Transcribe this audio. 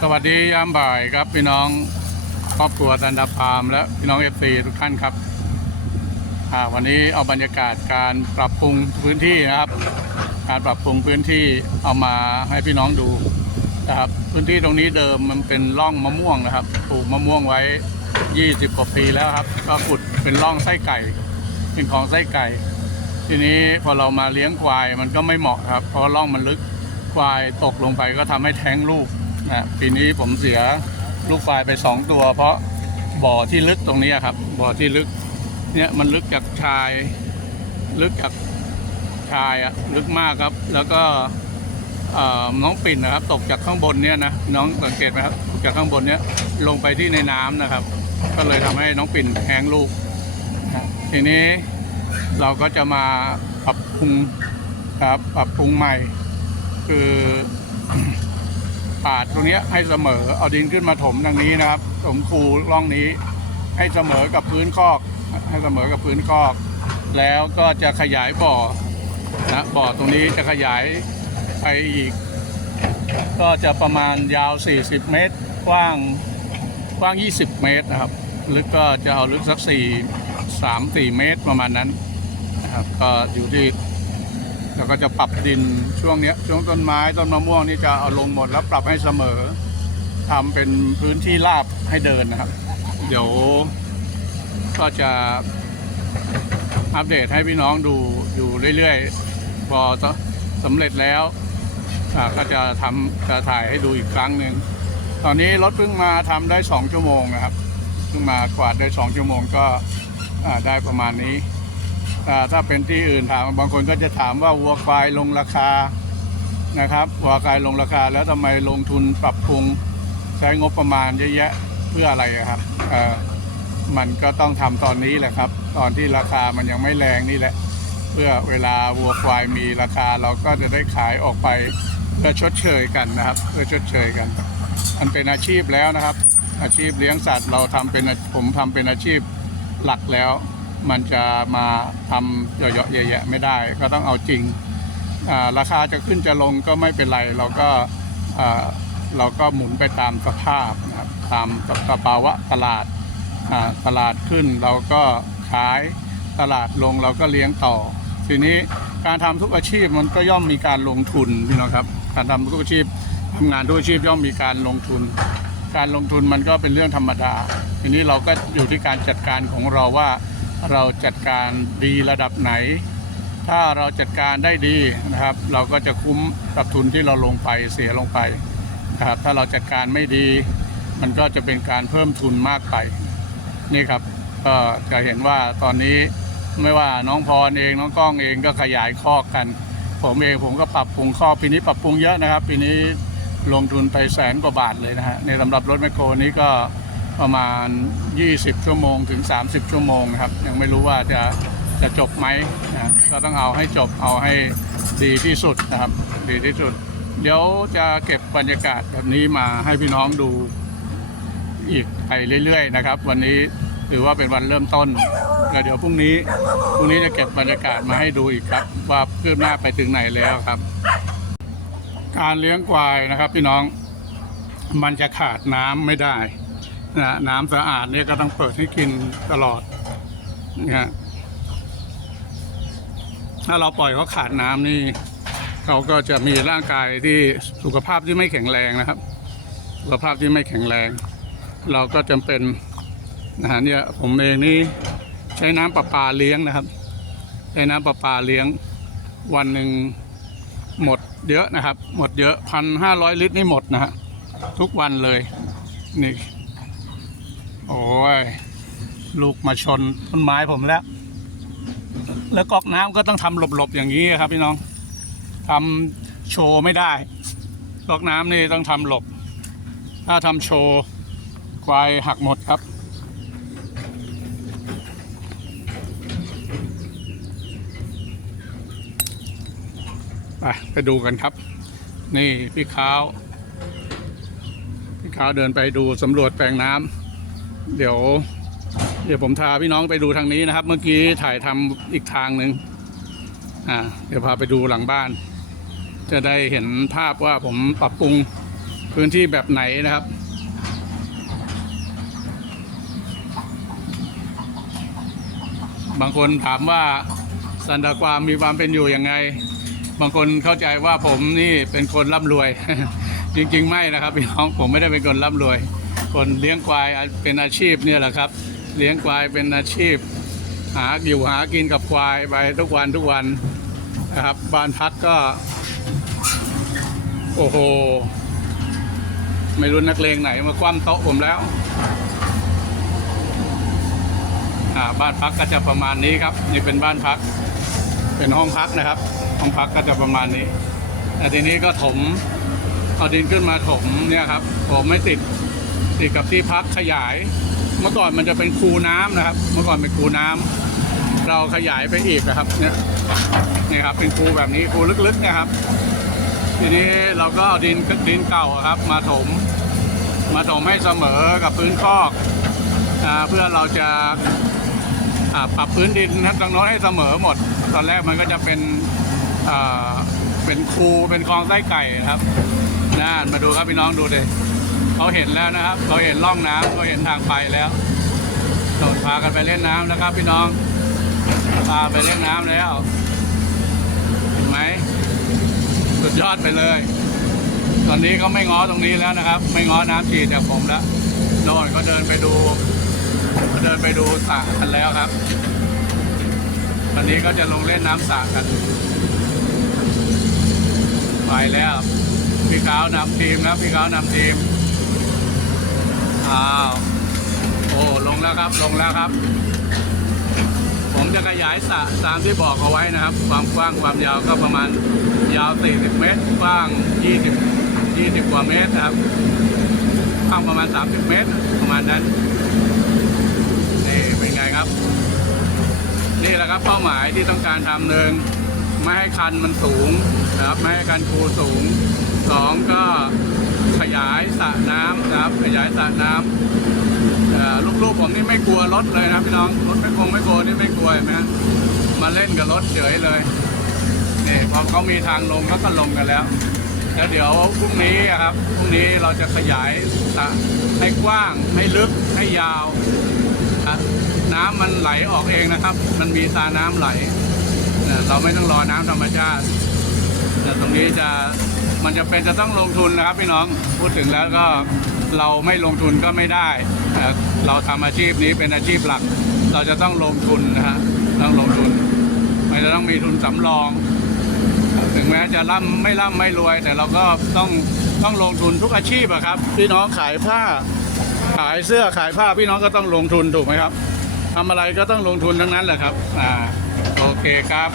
สวัสดียามบ่ายครับพี่น้องครอบครัวตันดาพามและพี่น้องเอฟซีทุกท่านครับวันนี้เอาบรรยากาศการปรับปรุงพื้นที่นะครับ การปรับปรุงพื้นที่เอามาให้พี่น้องดูนะครับพื้นที่ตรงนี้เดิมมันเป็นร่องมะม่วงนะครับปลูกมะม่วงไว้ 20กว่าปีแล้วครับ ก็ขุดเป็นร่องไส้ไก่ เป็นของไส้ไก่ ทีนี้พอเรามาเลี้ยงควายมันก็ไม่เหมาะครับ เพราะร่องมันลึกควายตกลงไปก็ทำให้แท้งลูก นะปีนี้ผมเสียลูกควายไปสองตัว เพราะบ่อที่ลึกตรงนี้ครับบ่อที่ลึกเนี่ยมันลึกจากชาย ลึกจากชายอะลึกมากครับ แล้วก็น้องปิ่นนะครับ ตกจากข้างบนเนี่ยนะน้องสังเกตไหมครับตกจากข้างบนเนี่ยลงไปที่ในน้ำนะครับ ก็เลยทำให้น้องปิ่นแท้งลูกทีนี้เราก็จะมาปรับปรุงครับปรับปรุงใหม่ คือ ปาดตรงเนี้ยให้เสมอเอาดินขึ้นมาถมทางนี้นะครับถมคูร่องนี้ ให้เสมอกับพื้นคอก ให้เสมอกับพื้นคอก แล้วก็จะขยายบ่อนะบ่อตรงนี้จะขยายไปอีก ก็จะประมาณยาว 40 เมตร กว้างกว้าง 20 เมตรนะครับ ลึกก็จะเอาลึกสัก4 3 4 เมตรประมาณนั้นนะครับก็อยู่ที่ เราก็จะปรับดินช่วงเนี้ยช่วงต้นไม้ต้นมะม่วงนี่จะเอาลงหมดแล้วปรับให้เสมอทำเป็นพื้นที่ราบให้เดินนะครับ เดี๋ยวก็จะอัปเดตให้พี่น้องดูอยู่เรื่อยๆพอสำเร็จแล้วก็จะทำจะถ่ายให้ดูอีกครั้งหนึ่งตอนนี้รถเพิ่งมาทำได้2ชั่วโมงนะครับเพิ่งมากวาดได้2ชั่วโมงก็ได้ประมาณนี้ ถ้าเป็นที่อื่นถามบางคนก็จะถามว่าวัวควายลงราคานะครับวัวควายลงราคา แล้วทำไมลงทุนปรับปรุงใช้งบประมาณเยอะแยะเพื่ออะไรครับมันก็ต้องทำตอนนี้แหละครับ ตอนที่ราคามันยังไม่แรงนี่แหละ เพื่อเวลาวัวควายมีราคาเราก็จะได้ขายออกไปเพื่อชดเชยกันนะครับ เพื่อชดเชยกัน มันเป็นอาชีพแล้วนะครับ อาชีพเลี้ยงสัตว์เราทำเป็นผมทำเป็นอาชีพหลักแล้ว มันจะมาทำเยอะๆแยะๆไม่ได้ ก็ต้องเอาจริงราคาจะขึ้นจะลงก็ไม่เป็นไร เราก็เราก็หมุนไปตามสภาพนะครับตามสภาวะตลาดตลาดขึ้นเราก็ขายตลาดลงเราก็เลี้ยงต่อ ทีนี้การทำทุกอาชีพมันก็ย่อมมีการลงทุนพี่น้องครับ การทำทุกอาชีพทำงานทุกอาชีพย่อมมีการลงทุน การลงทุนมันก็เป็นเรื่องธรรมดา ทีนี้เราก็อยู่ที่การจัดการของเราว่า เราจัดการดีระดับไหน ถ้าเราจัดการได้ดีนะครับ เราก็จะคุ้มกับทุนที่เราลงไปเสียลงไปนะครับถ้าเราจัดการไม่ดี มันก็จะเป็นการเพิ่มทุนมากไปนี่ครับก็จะเห็นว่าตอนนี้ไม่ว่าน้องพรเองน้องก้องเองก็ขยายคอกัน ผมเองผมก็ปรับปรุงคอปีนี้ปรับปรุงเยอะนะครับ ปีนี้ลงทุนไปแสนกว่าบาทเลยนะฮะในสำหรับรถแมคโครนี้ก็ ประมาณ 20 ชั่วโมงถึง 30 ชั่วโมงนะครับ ยังไม่รู้ว่าจะจะจบไหมนะก็ต้องเอาให้จบเอาให้ดีที่สุดนะครับ ดีที่สุด เดี๋ยวจะเก็บบรรยากาศแบบนี้มาให้พี่น้องดูอีกไปเรื่อยๆนะครับ วันนี้ถือว่าเป็นวันเริ่มต้นแล้วเดี๋ยวพรุ่งนี้พรุ่งนี้จะเก็บบรรยากาศมาให้ดูอีกครับ ว่าคืบหน้าไปถึงไหนแล้วครับ การเลี้ยงควายนะครับ พี่น้องมันจะขาดน้ำไม่ได้ นะน้ำสะอาดเนี่ยก็ต้องเปิดให้กินตลอดนะถ้าเราปล่อยเขาขาดน้ำนี่เขาก็จะมีร่างกายที่สุขภาพที่ไม่แข็งแรงนะครับ สุขภาพที่ไม่แข็งแรง เราก็จำเป็นนะฮะเนี่ยผมเองนี่ใช้น้ำประปาเลี้ยงนะครับ ใช้น้ำประปาเลี้ยงวันหนึ่งหมดเยอะนะครับ หมดเยอะพันห้าร้อยลิตรนี่หมดนะฮะทุกวันเลยนี่ โอ้ย ลูกมาชนต้นไม้ผมแล้ว แล้วก๊อกน้ำก็ต้องทำหลบๆอย่างนี้ครับพี่น้องทำโชว์ไม่ได้ก๊อกน้ำนี่ต้องทำหลบ ถ้าทำโชว์ควายหักหมดครับไปไปดูกันครับ นี่พี่ขาว พี่ขาวเดินไปดูสำรวจแปลงน้ำ เดี๋ยว เดี๋ยวผมพาพี่น้องไปดูทางนี้นะครับ เมื่อกี้ถ่ายทำอีกทางหนึ่งอ่า เดี๋ยวพาไปดูหลังบ้าน จะได้เห็นภาพว่าผมปรับปรุงพื้นที่แบบไหนนะครับบางคนถามว่าสันดาความมีความเป็นอยู่ยังไง บางคนเข้าใจว่าผมนี่เป็นคนร่ำรวย จริง ๆ ไม่นะครับพี่น้องผมไม่ได้เป็นคนร่ำรวย คนเลี้ยงควายเป็นอาชีพเนี่ยแหละครับ เลี้ยงควายเป็นอาชีพ หาอยู่หากินกับควายไปทุกวันทุกวันนะครับบ้านพักก็ โอ้โห ไม่รู้นักเลงไหนมาคว่ำโต๊ะผมแล้วบ้านพักก็จะประมาณนี้ครับนี่เป็นบ้านพัก เป็นห้องพักนะครับ ห้องพักก็จะประมาณนี้แต่ทีนี้ก็ถมเอาดินขึ้นมาถมเนี่ยครับผมไม่ติด ติดกับที่พักขยาย เมื่อก่อนมันจะเป็นคูน้ำนะครับ เมื่อก่อนเป็นคูน้ำเราขยายไปอีกนะครับ เนี่ยนี่ครับ เป็นคูแบบนี้คูลึกๆนะครับ ทีนี้เราก็เอาดินดินเก่าครับ มาถม มาถมให้เสมอกับพื้นคอกอ่าเพื่อเราจะปรับพื้นดินนะตรงน้นให้เสมอหมด ตอนแรกมันก็จะเป็นเป็นคูเป็นคลองไส้ไก่นะครับน่ามาดูครับพี่น้องดูเลย เขาเห็นแล้วนะครับเขาเห็นร่องน้ำเขาเห็นทางไปแล้วโดดพากันไปเล่นน้ำนะครับ พี่น้องพาไปเล่นน้ำแล้วเห็นไหมสุดยอดไปเลย ตอนนี้เขาไม่ง้อตรงนี้แล้วนะครับ ไม่ง้อน้ำฉีดจากผมแล้วโน่นก็เดินไปดูเดินไปดูสระกันแล้วครับวันนี้ก็จะลงเล่นน้ำสระกัน ไปแล้ว พี่ขาวนำทีมแล้วพี่ขาวนำทีม อ้าว โอ้ ลงแล้วครับ ลงแล้วครับ ผมจะขยายสระตามที่บอกเอาไว้นะครับ ความกว้างความยาวก็ประมาณยาว 40 เมตร กว้าง 20 20 กว่าเมตรนะครับ กว้างประมาณ 30 เมตร ประมาณนั้น นี่เป็นไงครับ นี่แหละครับเป้าหมายที่ต้องการทำหนึ่งไม่ให้คันมันสูงนะครับ ไม่ให้คันคูสูงสองก็ ขยายสระน้ำนะครับ ขยายสระน้ำลูกๆผมนี่ไม่กลัวรถเลยนะพี่น้องรถไม่คงไม่กลัวนี่ไม่กลัวเห็นไหมมาเล่นกับรถเฉยเลยนี่พอเขามีทางลงเขาก็ลงกันแล้วแล้วเดี๋ยวพรุ่งนี้อะครับพรุ่งนี้เราจะขยายสระให้กว้างให้ลึกให้ยาวน้ำมันไหลออกเองนะครับ มันมีตาน้ำไหล เราไม่ต้องรอน้ำธรรมชาติ แต่ตรงนี้จะ มันจะเป็นจะต้องลงทุนนะครับพี่น้องพูดถึงแล้วก็เราไม่ลงทุนก็ไม่ได้ เราทำอาชีพนี้เป็นอาชีพหลัก เราจะต้องลงทุนนะฮะต้องลงทุน มันจะต้องมีทุนสำรอง ถึงแม้จะร่ำไม่ร่ำไม่รวย แต่เราก็ต้องต้องลงทุนทุกอาชีพอะครับ พี่น้องขายผ้า ขายเสื้อขายผ้าพี่น้องก็ต้องลงทุนถูกไหมครับทำอะไรก็ต้องลงทุนทั้งนั้นแหละครับอ่าโอเคครับ